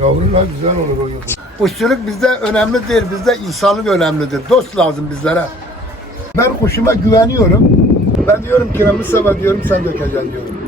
Yavrular güzel olur o yıl. Kuşçuluk bizde önemli değil, bizde insanlık önemlidir. Dost lazım bizlere. Ben kuşuma güveniyorum. Ben diyorum ki Mustafa diyorum sen dökeceksin diyorum.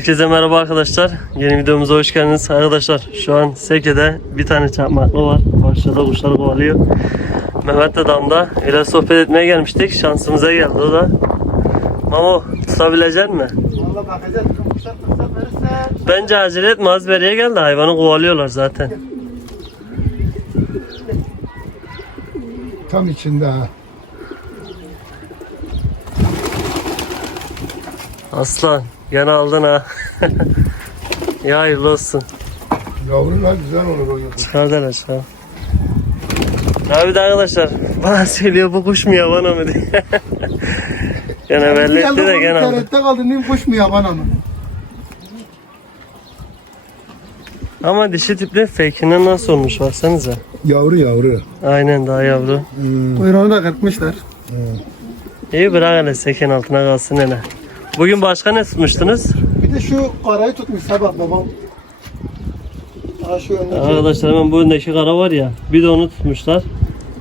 Herkese merhaba arkadaşlar. Yeni videomuza hoş geldiniz. Arkadaşlar şu an Seke'de bir tane çakmaklı var. Aşağıda kuşları kovalıyor. Mehmet de damda. Öyle sohbet etmeye gelmiştik. Şansımıza geldi o da. Mamo tutabilecek mi? Valla bakacağız. Kuşlar fırsat verirse Bence acele etme. Az beriye geldi. Hayvanı kovalıyorlar zaten. Tam içinde ha. Aslan. Gene aldın ha. ya hayırlı olsun. Yavrular güzel olur o yıl. Çıkardan aşağı. Abi de arkadaşlar bana söylüyor bu kuş mu yaban mı diye. gene belli etti de gene aldı. internette kaldı. Neyim kuş mu yaban ama? Ama dişi tipli fake'inden nasıl olmuş baksanıza. Yavru yavru. Aynen daha yavru. Kuyruğunu da kırpmışlar. İyi bırak hele seken altına kalsın hele. Bugün başka ne tutmuştunuz? Bir de şu karayı tutmuş sabah babam. Aa şu öndeki. Arkadaşlar hemen bu öndeki kara var ya bir de onu tutmuşlar.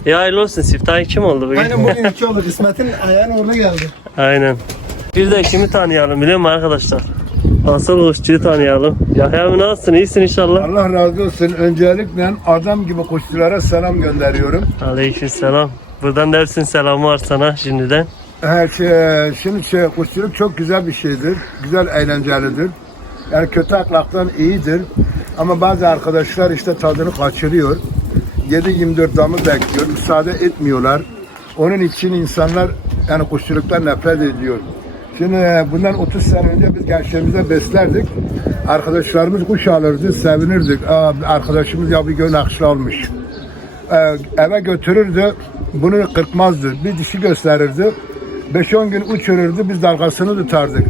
Ya hayırlı olsun siftahı kim oldu bugün? Aynen bugün iki oldu. İsmet'in ayağına uğurlu geldi. Aynen. Bir de kimi tanıyalım biliyor musun arkadaşlar? Asıl kuşçuyu tanıyalım. Yahya abi nasılsın? İyisin inşallah. Allah razı olsun. Öncelikle adam gibi kuşçulara selam gönderiyorum. Aleykümselam. Buradan dersin selamı var sana şimdiden. Her şey, şimdi şey, kuşçuluk çok güzel bir şeydir. Güzel, eğlencelidir. Yani kötü ahlaktan iyidir. Ama bazı arkadaşlar işte tadını kaçırıyor. 7-24 damı bekliyor. Müsaade etmiyorlar. Onun için insanlar yani kuşçuluktan nefret ediyor. Şimdi e, bundan 30 sene önce biz gençlerimize beslerdik. Arkadaşlarımız kuş alırdı, sevinirdik. Aa, arkadaşımız ya bir gün akışlı almış. Ee, eve götürürdü. Bunu kırpmazdı. Bir dişi gösterirdi. 5-10 gün uçururdu. Biz dalgasını tutardık.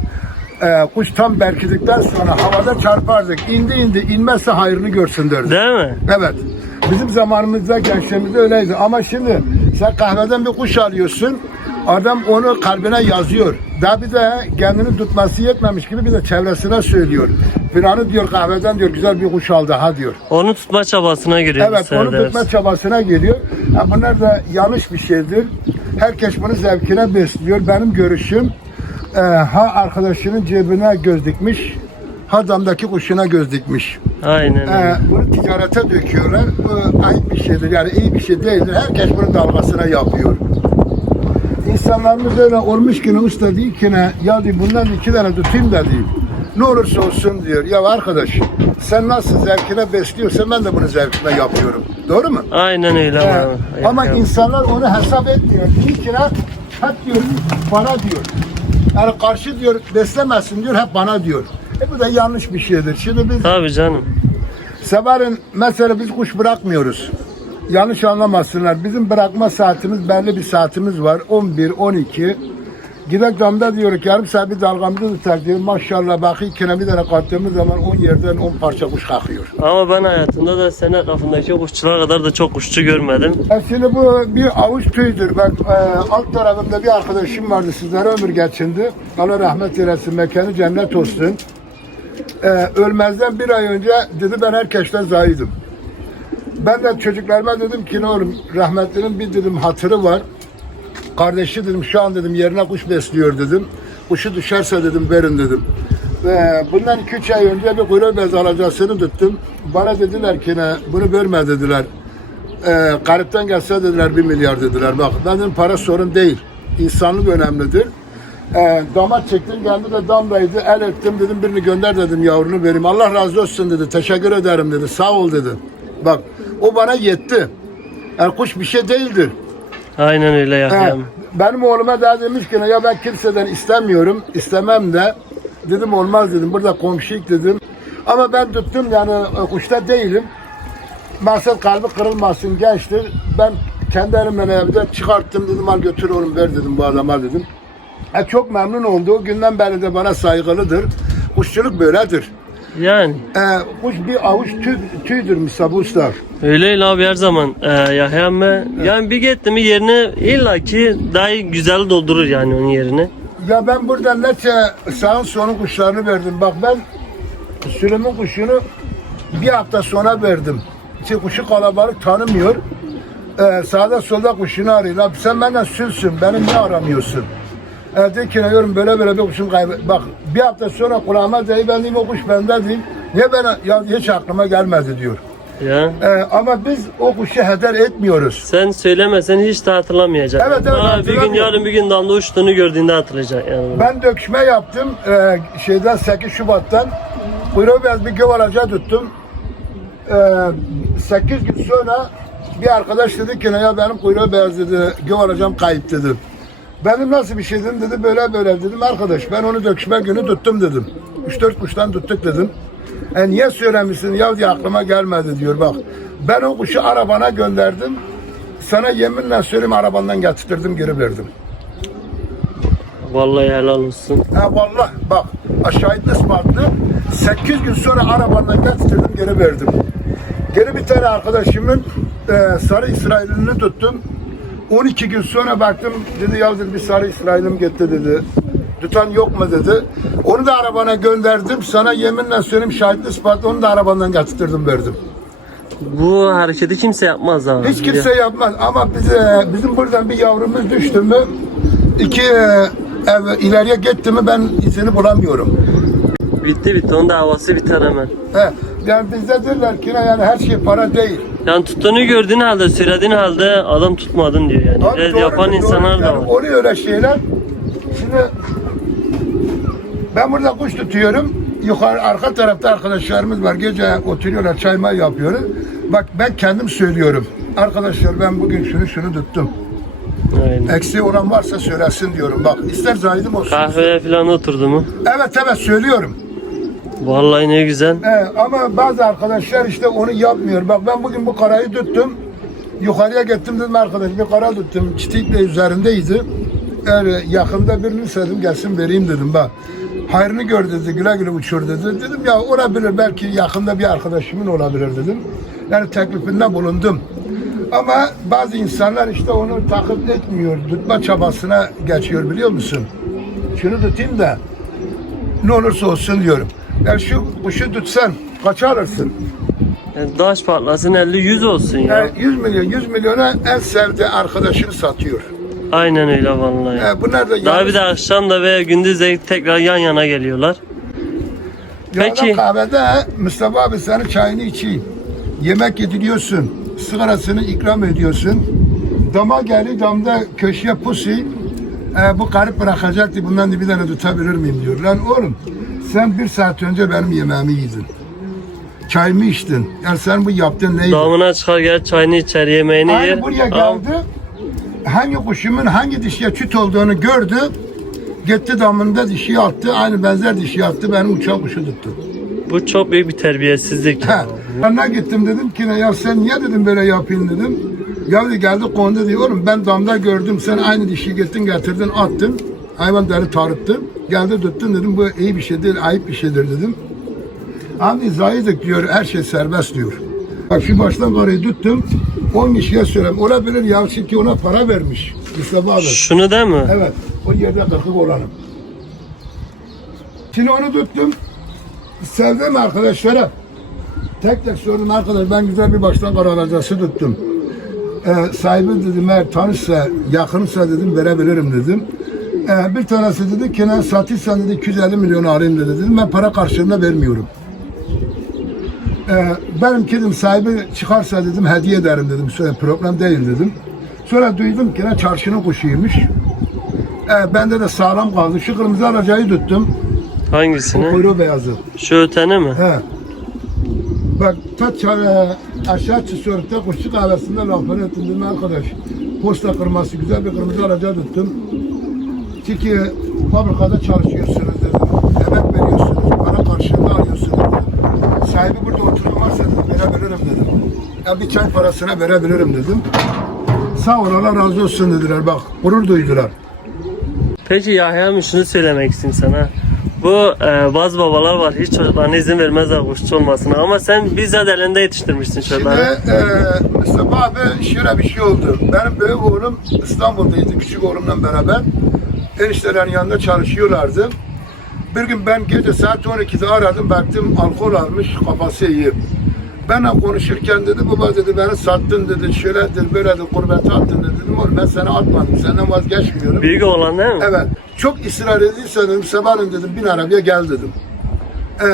Ee, kuş tam berkidikten sonra havada çarpardık. İndi indi. inmezse hayrını görsün derdi. Değil mi? Evet. Bizim zamanımızda gençliğimizde öyleydi. Ama şimdi sen kahveden bir kuş alıyorsun. Adam onu kalbine yazıyor. Daha bir de kendini tutması yetmemiş gibi bir de çevresine söylüyor. Filanı diyor kahveden diyor güzel bir kuş aldı ha diyor. Onu tutma çabasına giriyor Evet onu tutma çabasına geliyor. Ha, bunlar da yanlış bir şeydir. Herkes bunu zevkine besliyor. Benim görüşüm e, ha arkadaşının cebine göz dikmiş ha damdaki kuşuna göz dikmiş. Aynen E, öyle. bunu ticarete döküyorlar. Bu ayıp bir şeydir. Yani iyi bir şey değildir. Herkes bunun dalgasına yapıyor. İnsanlarımız öyle olmuş ki usta değil ki ne ya diyor bundan iki tane tutayım da diyeyim. Ne olursa olsun diyor. Ya arkadaş sen nasıl zevkine besliyorsan ben de bunu zevkine yapıyorum. Doğru mu? Aynen öyle. Ee, abi. ama Ya- insanlar onu hesap etmiyor. Diyor ki ne? Hep diyor bana diyor. Yani karşı diyor beslemesin diyor hep bana diyor. E bu da yanlış bir şeydir. Şimdi biz Tabii canım. Severin mesela biz kuş bırakmıyoruz. Yanlış anlamasınlar. Bizim bırakma saatimiz belli bir saatimiz var. 11, 12. Gidek damda diyor ki yarım saat bir dalgamızı tutar diyor. Maşallah bak ikine bir tane kattığımız zaman 10 yerden 10 parça kuş kalkıyor. Ama ben hayatımda da senin etrafındaki kuşçular kadar da çok kuşçu görmedim. E şimdi bu bir avuç tüydür. Ben e, alt tarafımda bir arkadaşım vardı sizlere ömür geçindi. Allah rahmet eylesin mekanı cennet olsun. E, ölmezden bir ay önce dedi ben herkesten zayidim. Ben de çocuklarıma dedim ki ne oğlum rahmetlinin bir dedim hatırı var. Kardeşi dedim şu an dedim yerine kuş besliyor dedim. Kuşu düşerse dedim verin dedim. Ve bundan 2-3 ay önce bir kuyruğu bez alacasını tuttum. Bana dediler ki ne bunu verme dediler. Ee, garipten gelse dediler bir milyar dediler. Bak ben dedim para sorun değil. İnsanlık önemlidir. Ee, damat çektim geldi de damdaydı. El ettim dedim birini gönder dedim yavrunu vereyim. Allah razı olsun dedi. Teşekkür ederim dedi. Sağ ol dedi. Bak O bana yetti. Yani kuş bir şey değildir. Aynen öyle Yahya. benim oğluma da demiş ki ya ben kimseden istemiyorum, istemem de. Dedim olmaz dedim. Burada komşuyuk dedim. Ama ben tuttum yani e, kuşta değilim. Maksat kalbi kırılmasın gençtir. Ben kendi elimle evde çıkarttım dedim al götür oğlum ver dedim bu adama dedim. E, çok memnun oldu. O günden beri de bana saygılıdır. Kuşçuluk böyledir. Yani E, kuş bir avuç tüy, tüydür Mustafa Usta. öyle abi her zaman e, Yahya ama yani bir gitti mi yerine illaki daha güzel doldurur yani onun yerini. Ya ben buradan neçe sağın sonu kuşlarını verdim. Bak ben sürümün kuşunu bir hafta sonra verdim. İşte kuşu kalabalık tanımıyor. Ee, sağda solda kuşunu arıyor. Lan sen benden sülsün. Benim ne aramıyorsun? Ee, de ki diyorum böyle böyle bir kuşum kaybet. Bak bir hafta sonra kulağıma değil ben diyeyim o kuş bende diyeyim. Niye bana ya hiç aklıma gelmedi diyor. Ya Ee, ama biz o kuşu heder etmiyoruz. sen söylemesen hiç de hatırlamayacak. Evet, evet, Aa, bir gün yarın bir gün damda uçtuğunu gördüğünde hatırlayacak yani. Ben döküşme yaptım. Ee, şeyden 8 Şubat'tan. Kuyruğu beyaz bir gövalaca tuttum. Ee, 8 gün sonra bir arkadaş dedi ki ya benim kuyruğu beyaz dedi. Gövalacam kayıp dedi. Benim nasıl bir şey dedim dedi böyle böyle dedim arkadaş ben onu döküşme günü tuttum dedim. 3-4 kuştan tuttuk dedim. E niye söylemişsin ya diye aklıma gelmedi diyor bak. Ben o kuşu arabana gönderdim. Sana yeminle söyleyeyim arabandan getirdim geri verdim. Vallahi helal olsun. Ha vallahi bak aşağıda ispatlı 8 gün sonra arabandan getirdim geri verdim. Geri bir tane arkadaşımın e, sarı İsrail'ini tuttum. 12 gün sonra baktım dedi ya dedi bir sarı İsrail'im gitti dedi. Tutan yok mu dedi. Onu da arabana gönderdim. Sana yeminle söyleyeyim şahitli ispatlı onu da arabandan getirdim verdim. Bu hareketi kimse yapmaz abi. Hiç kimse yapmaz ama bize, bizim buradan bir yavrumuz düştü mü iki e, ev ileriye gitti mi ben izini bulamıyorum. Bitti bitti onun davası biter hemen. He, yani bizde derler ki yani her şey para değil. Yani tuttuğunu gördüğün halde söylediğin halde adam tutmadın diyor yani. Abi Evet, doğru, yapan doğru. insanlar da Yani var. Oluyor öyle şeyler. Şimdi ben burada kuş tutuyorum. Yukarı arka tarafta arkadaşlarımız var. Gece oturuyorlar çay may yapıyoruz. Bak ben kendim söylüyorum. Arkadaşlar ben bugün şunu şunu tuttum. Aynen. Eksiği olan varsa söylesin diyorum. Bak ister zahidim olsun. Kahveye falan oturdu mu? Evet evet söylüyorum. Vallahi ne güzel. He, ama bazı arkadaşlar işte onu yapmıyor. Bak ben bugün bu karayı tuttum. Yukarıya gittim dedim arkadaş bir kara tuttum. Çitikle üzerindeydi. Eğer yakında birini istedim gelsin vereyim dedim bak. Hayrını gör dedi güle güle uçur dedi. Dedim ya olabilir belki yakında bir arkadaşımın olabilir dedim. Yani teklifinde bulundum. Ama bazı insanlar işte onu takip etmiyor. Tutma çabasına geçiyor biliyor musun? Şunu tutayım da ne olursa olsun diyorum. Yani şu kuşu tutsan kaça alırsın? Yani daş patlasın 50-100 olsun ya. Yani 100 milyon, 100 milyona en sevdiği arkadaşını satıyor. Aynen öyle vallahi. Yani bunlar da Daha yalnız- bir de akşam da veya gündüz de tekrar yan yana geliyorlar. Yolda Peki. kahvede Mustafa abi senin çayını içeyim. Yemek yediriyorsun. Sigarasını ikram ediyorsun. Dama geldi damda köşeye pusi. E, bu garip bırakacaktı. Bundan da bir tane tutabilir miyim diyor. Lan oğlum sen bir saat önce benim yemeğimi yedin. Çayımı içtin. Yani sen bu yaptığın neydi? Damına çıkar gel çayını içer yemeğini yer. Aynı buraya Al. geldi. Hangi kuşumun hangi dişiye çüt olduğunu gördü. Gitti damında dişiyi attı. Aynı benzer dişiyi attı. Benim uçan kuşu tuttu. Bu çok büyük bir terbiyesizlik. He. Yanına gittim dedim ki ya sen niye dedim böyle yapayım dedim. Ya dedi geldi kondu diyorum ben damda gördüm sen aynı dişiyi gittin getirdin attın. Hayvan deri tarıttı. Geldi tuttun dedim bu iyi bir şey değil ayıp bir şeydir dedim. Abi zahidek diyor her şey serbest diyor. Bak şu baştan karıyı tuttum. 10 kişiye söyleyeyim. Olabilir ya çünkü ona para vermiş. Mustafa abi. Şunu değil mi? Evet. O yerde kırkık olanım. Şimdi onu tuttum. Sevdim arkadaşlara. Tek tek sordum arkadaş ben güzel bir baştan karalacası tuttum. Ee, sahibi dedim eğer tanışsa, yakınsa dedim verebilirim dedim. Ee, bir tanesi dedi ki ne satırsan dedi 250 milyon arayayım dedi. Dedim ben para karşılığında vermiyorum. Ee, benimki dedim sahibi çıkarsa dedim hediye ederim dedim. Sonra problem değil dedim. Sonra duydum ki ne çarşının kuşuymuş. Ee, bende de sağlam kaldı. Şu kırmızı alacayı tuttum. Hangisini? Kuyruğu beyazı. Şu ötene mi? He. Bak ta ça- aşağı Çisoruk'ta kuşçu kahvesinde lafını ettim dedim arkadaş. Posta kırması güzel bir kırmızı araca tuttum. Çünkü fabrikada çalışıyorsunuz dedim. Emek veriyorsunuz, para karşılığında alıyorsunuz dedim. Sahibi burada oturmazsa dedim, verebilirim dedim. Ya bir çay parasına verebilirim dedim. Sağ ol Allah razı olsun dediler bak gurur duydular. Peki Yahya abi şunu söylemek istiyorum sana. Bu e, bazı babalar var hiç çocuklarına izin vermezler kuşçu olmasına ama sen bizzat elinde yetiştirmişsin Şimdi çocukları. e, Mustafa abi şöyle bir şey oldu. Benim büyük oğlum İstanbul'daydı küçük oğlumla beraber. Eniştelerin yanında çalışıyorlardı. Bir gün ben gece saat 12'de aradım baktım alkol almış kafası iyi. Benle konuşurken dedi baba dedi beni sattın dedi şöyledir böyledir gurbete attın dedi. Dedim oğlum ben seni atmadım senden vazgeçmiyorum. Büyük olan değil mi? Evet. Çok ısrar ediyse dedim sabahleyin dedim bin arabaya gel dedim. Ee,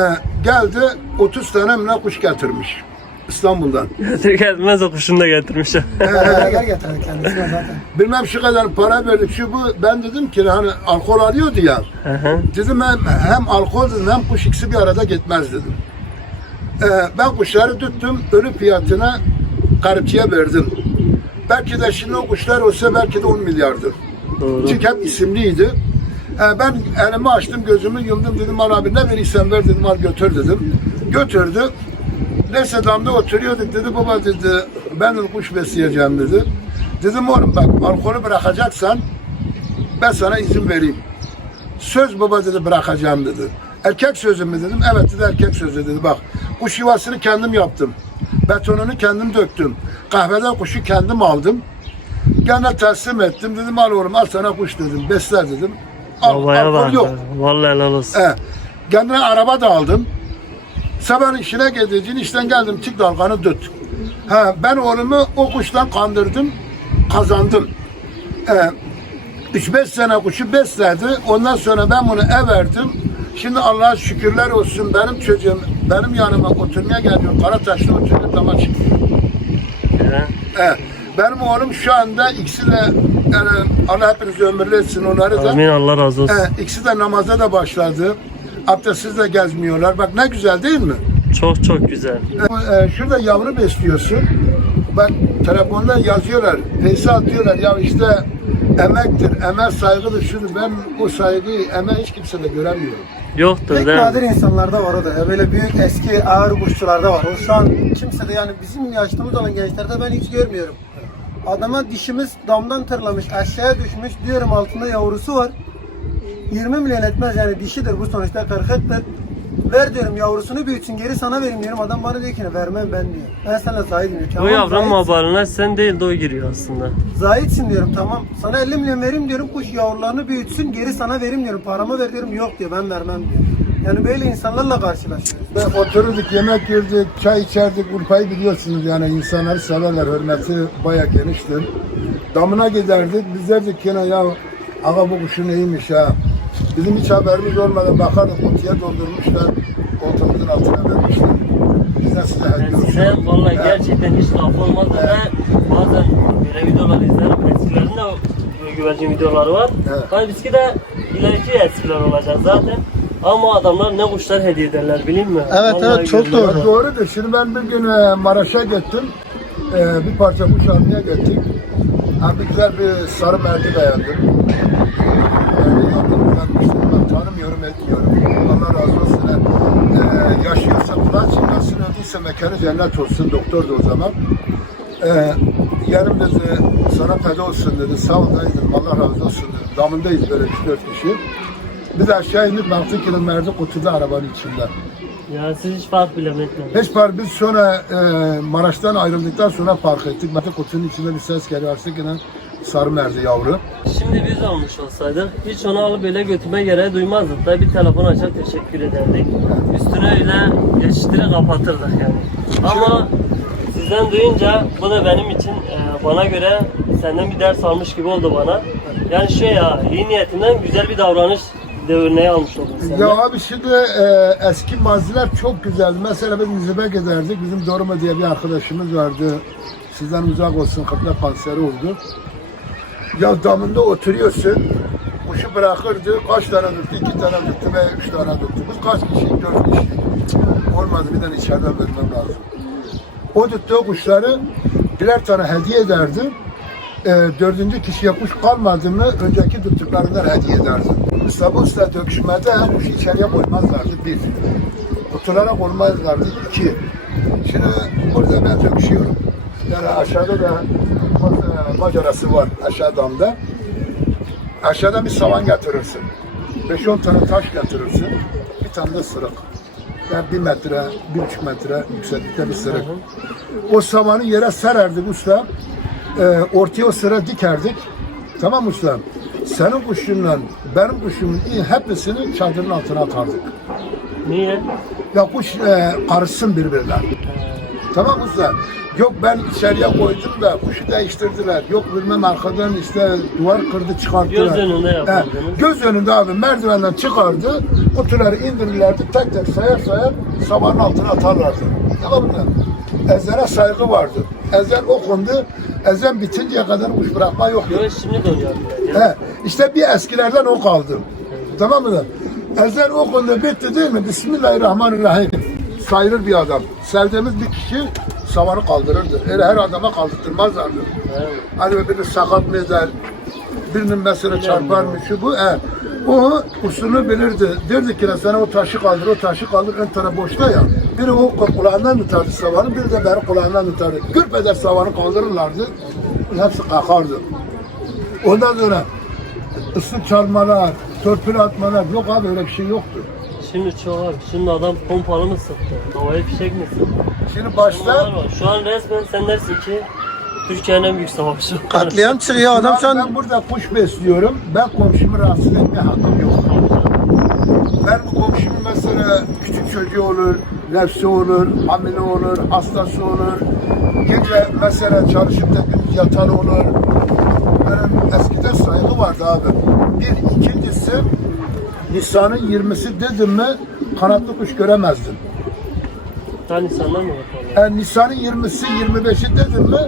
geldi 30 tane mine kuş getirmiş İstanbul'dan. Getir gelmez o kuşunu da getirmişler. Beraber getirdi kendisine zaten. Bilmem şu kadar para verdik şu bu. Ben dedim ki hani alkol alıyordu ya. Hı hı. Dedim hem, hem alkol dedim hem kuş ikisi bir arada gitmez dedim. Ee, ben kuşları tuttum ölü fiyatına garipçiye verdim. Belki de şimdi o kuşlar olsa belki de 10 milyardı. Doğru. Çünkü hep isimliydi. Ee, ben elimi açtım gözümü yumdum dedim al abi ne verirsen ver dedim al götür dedim. Götürdü. Neyse damda oturuyorduk dedi baba dedi ben kuş besleyeceğim dedi. Dedim oğlum bak alkolü bırakacaksan ben sana izin vereyim. Söz baba dedi bırakacağım dedi. Erkek sözü mü dedim. Evet dedi erkek sözü dedi. Bak kuş yuvasını kendim yaptım. Betonunu kendim döktüm. Kahveden kuşu kendim aldım. Gene teslim ettim. Dedim al oğlum al sana kuş dedim. Besle dedim. Al, Babaya alkol bak. yok. Vallahi helal olsun. He. Kendine araba da aldım. Sabah işine gideceğin işten geldim çık dalganı tut. Ha, ben oğlumu o kuştan kandırdım, kazandım. Ee, 3-5 sene kuşu besledi. Ondan sonra ben bunu ev verdim. Şimdi Allah'a şükürler olsun benim çocuğum benim yanıma oturmaya geliyor. Karataş'ta oturuyor dama çıkıyor. He. Benim oğlum şu anda ikisi de yani Allah hepinizi ömürlü etsin onları da. Amin Allah razı olsun. He, ikisi de namaza da başladı. Abdestsiz de gezmiyorlar. Bak ne güzel değil mi? Çok çok güzel. Ee, şurada yavru besliyorsun. Bak telefonda yazıyorlar. Peysi atıyorlar. Ya işte emektir, emek saygıdır. Şunu ben o saygıyı, emeği hiç kimsede göremiyorum. Yoktur Pek değil nadir mi? insanlarda var o da. Böyle büyük eski ağır kuşçularda var. O şu an kimse de yani bizim yaşımız olan gençlerde ben hiç görmüyorum. Adama dişimiz damdan tırlamış, aşağıya düşmüş. Diyorum altında yavrusu var. 20 milyon etmez yani dişidir bu sonuçta kırkıttır. Ver diyorum yavrusunu büyütsün geri sana vereyim diyorum. Adam bana diyor ki ne vermem ben diyor. Ben sana zahidim diyor. Tamam, yavrunun zahit- mabalına sen değil de o giriyor aslında. Zahitsin diyorum tamam. Sana 50 milyon vereyim diyorum. Kuş yavrularını büyütsün geri sana vereyim diyorum. Paramı ver diyorum. Yok diyor ben vermem diyor. Yani böyle insanlarla karşılaşıyoruz. Ve Otururduk, yemek yerdik, çay içerdik. Urfa'yı biliyorsunuz yani insanları severler, hürmeti bayağı geniştir. Damına giderdik, biz derdik ki ya aga bu kuşun iyiymiş ha. Bizim hiç haberimiz olmadan bakardık kutuya doldurmuşlar, koltuğumuzun altına vermişler. Biz de size hediye olsun. Size vallahi Ha. gerçekten hiç laf olmaz ve bazen böyle videolar izlerim. Eskilerin de böyle güvercin videoları var. Evet. Hani bizki de ileriki eskiler olacak zaten. Ama adamlar ne kuşlar hediye ederler bileyim mi? Evet, evet, çok doğru. Doğrudur. Şimdi ben bir gün e, Maraş'a gittim. E, bir parça kuş almaya gittik. Ha, bir güzel bir sarı merdi beğendim. Ben tanımıyorum, etmiyorum. Allah razı olsun. E, yaşıyorsa çiğnesini ödeyse mekanı cennet olsun. Doktordu o zaman. E, yarım dedi sana feda olsun dedi. Sağ ol dayı dedim. Allah razı olsun dedi. Damındayız böyle 3-4 kişi. Bir de aşağı indik baktık ki merdi kutuda arabanın içinde. Ya siz hiç fark bile etmediniz. Hiç par biz sonra e, Maraş'tan ayrıldıktan sonra fark ettik. Bakın kutunun içinde bir ses geliyor. Artık yine sarı merdi yavru. Şimdi biz olmuş olsaydık hiç onu alıp böyle götürme gereği duymazdık da bir telefon açar teşekkür ederdik. Üstüne öyle geçiştirip kapatırdık yani. Ama sizden duyunca bu da benim için e, bana göre senden bir ders almış gibi oldu bana. Yani şey ya iyi niyetinden güzel bir davranış de örneği almış oldum senden. Ya abi şimdi e, eski maziler çok güzeldi. Mesela biz Nizip'e giderdik. Bizim Doruma diye bir arkadaşımız vardı. Sizden uzak olsun kıble panseri oldu. Ya damında oturuyorsun. Kuşu bırakırdı. Kaç tane tuttu? İki tane tuttu veya üç tane tuttu. Biz kaç kişi? Dört kişi. Olmadı bir tane içeriden vermem lazım. O tuttuğu kuşları birer tane hediye ederdi. Ee, dördüncü kişiye kuş kalmadı mı önceki tuttuklarından hediye ederdi. Mustafa Usta döküşmede kuş içeriye koymazlardı bir. Kutulara koymazlardı iki. Şimdi burada ben döküşüyorum. Yani aşağıda da e, macerası var aşağı damda. Aşağıda bir savan getirirsin. 5-10 tane taş getirirsin. Bir tane de sırık. Yani bir metre, bir buçuk metre yükseklikte bir sırık. O savanı yere sererdik usta. Ee, ortaya o sıra dikerdik. Tamam mı usta? Senin kuşunla benim kuşumun hepsini çadırın altına atardık. Niye? Ya kuş e, karışsın birbirine. Tamam mı usta? Yok ben içeriye koydum da kuşu değiştirdiler. Yok bilmem arkadan işte duvar kırdı çıkarttılar. Göz önünde yapardınız. göz önünde abi merdivenden çıkardı. Kutuları indirirlerdi. Tek tek sayar sayar sabanın altına atarlardı. Tamam mı? Ezene saygı vardı. Ezen okundu. Ezen bitinceye kadar kuş bırakma yoktu. Yo şimdi de ya. He, işte bir eskilerden o kaldı. Tamam mı? Ezel okundu bitti değil mi? Bismillahirrahmanirrahim. Sayılır bir adam. Sevdiğimiz bir kişi savanı kaldırırdı. Öyle her adama kaldırtmazlardı. Evet. Hani birini sakat mı eder, birinin mesela çarpar mı şu bu. He. O usulü bilirdi. Derdi ki sana o taşı kaldır, o taşı kaldır, ön taraf boşta ya. Biri o kulağından tutardı savanı, biri de beri kulağından tutardı. Gürp eder savanı kaldırırlardı. Hepsi kalkardı. Ondan sonra ısı çalmalar, törpül atmalar yok abi öyle bir şey yoktu. Şimdi çok abi. Şimdi adam pompalı mı sıktı? Havaya fişek mi sıktı? Şimdi başta. Şu an resmen sen dersin ki Türkiye'nin en büyük savaşı. Katliam çıkıyor adam an ben burada kuş besliyorum. Ben komşumu rahatsız etme hakkım yok. Ben komşumun mesela küçük çocuğu olur, nefsi olur, hamile olur, hastası olur. Gece mesela çalışıp da gündüz yatan olur. Benim eskiden saygı vardı abi. Bir, ikincisi Nisan'ın 20'si dedim mi kanatlı kuş göremezdin. Sen insanlar mı yapıyorlar? Yani Nisan'ın 20'si 25'i dedim mi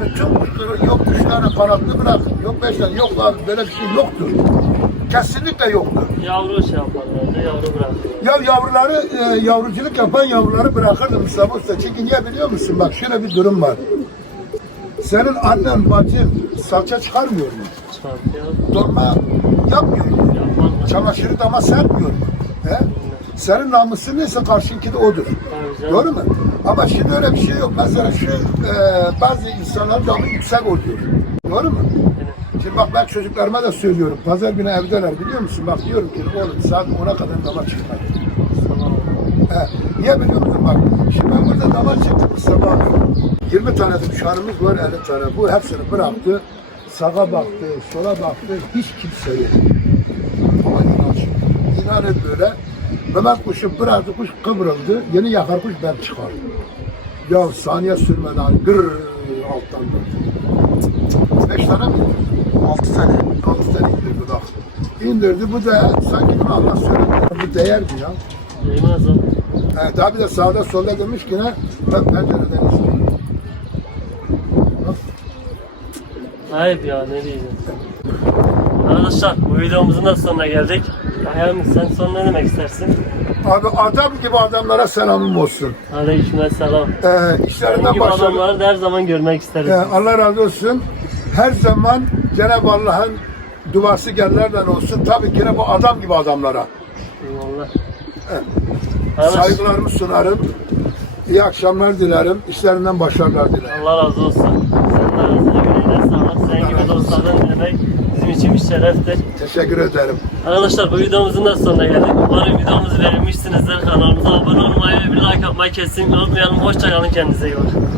bütün kuşları yok üç tane kanatlı bırak. Yok beş tane yok abi böyle bir şey yoktur. Kesinlikle yoktur. Yavru şey yaparlar. Ne yavru bırakıyor. Ya yavruları, e, yavruculuk yapan yavruları bırakırdı Mustafa Usta. Çünkü niye biliyor musun? Bak şöyle bir durum var. Senin annen, bacın salça çıkarmıyor mu? Çarpıyor. Dolma yapmıyor mu? Yaparlar. Çamaşırı dama sermiyor mu? He? Senin namusun neyse karşınki de odur. Doğru mu? Ama şimdi öyle bir şey yok. Mesela şu e, bazı insanların damı yüksek oluyor. Doğru mu? Şimdi bak ben çocuklarıma da söylüyorum. Pazar günü evdeler biliyor musun? Bak diyorum ki oğlum saat 10'a kadar dama çıkmayın. He, niye biliyor musun? Bak şimdi ben burada dama çıktım sabah 20 tane dükkanımız var 50 tane. Bu hepsini bıraktı. Sağa baktı, sola baktı. Hiç kimse yok. Ama inanç. İnanın böyle. Mehmet kuşu bıraktı, kuş kıvrıldı. Yeni yakar kuş ben çıkardım. Ya saniye sürmeden gır alttan döndü. Beş tane mi? Altı tane. Altı tane indirdi bak. İndirdi bu da sanki bunu Allah söyledi. Bu değerdi ya. Değmez o. He, daha bir de sağda solda demiş ki ne? Ben pencereden izliyorum. Ayıp ya ne diyeceğiz. Arkadaşlar bu videomuzun da sonuna geldik. Ayağım sen son ne demek istersin? Abi adam gibi adamlara selamım olsun. Aleyküm selam. Ee, işlerinden başarılı. adamları da her zaman görmek isteriz. Ee, Allah razı olsun. Her zaman Cenab-ı Allah'ın duası gellerden olsun. Tabii ki de bu adam gibi adamlara. Eyvallah. Evet. Arkadaş, Saygılarımı sunarım. İyi akşamlar dilerim. İşlerinden başarılar dilerim. Allah razı olsun. Bizim için bir şereftir. Teşekkür ederim. Arkadaşlar bu videomuzun da sonuna geldik. Umarım videomuzu beğenmişsinizdir. Kanalımıza abone olmayı ve bir like atmayı kesinlikle unutmayalım. Hoşçakalın kendinize iyi bakın.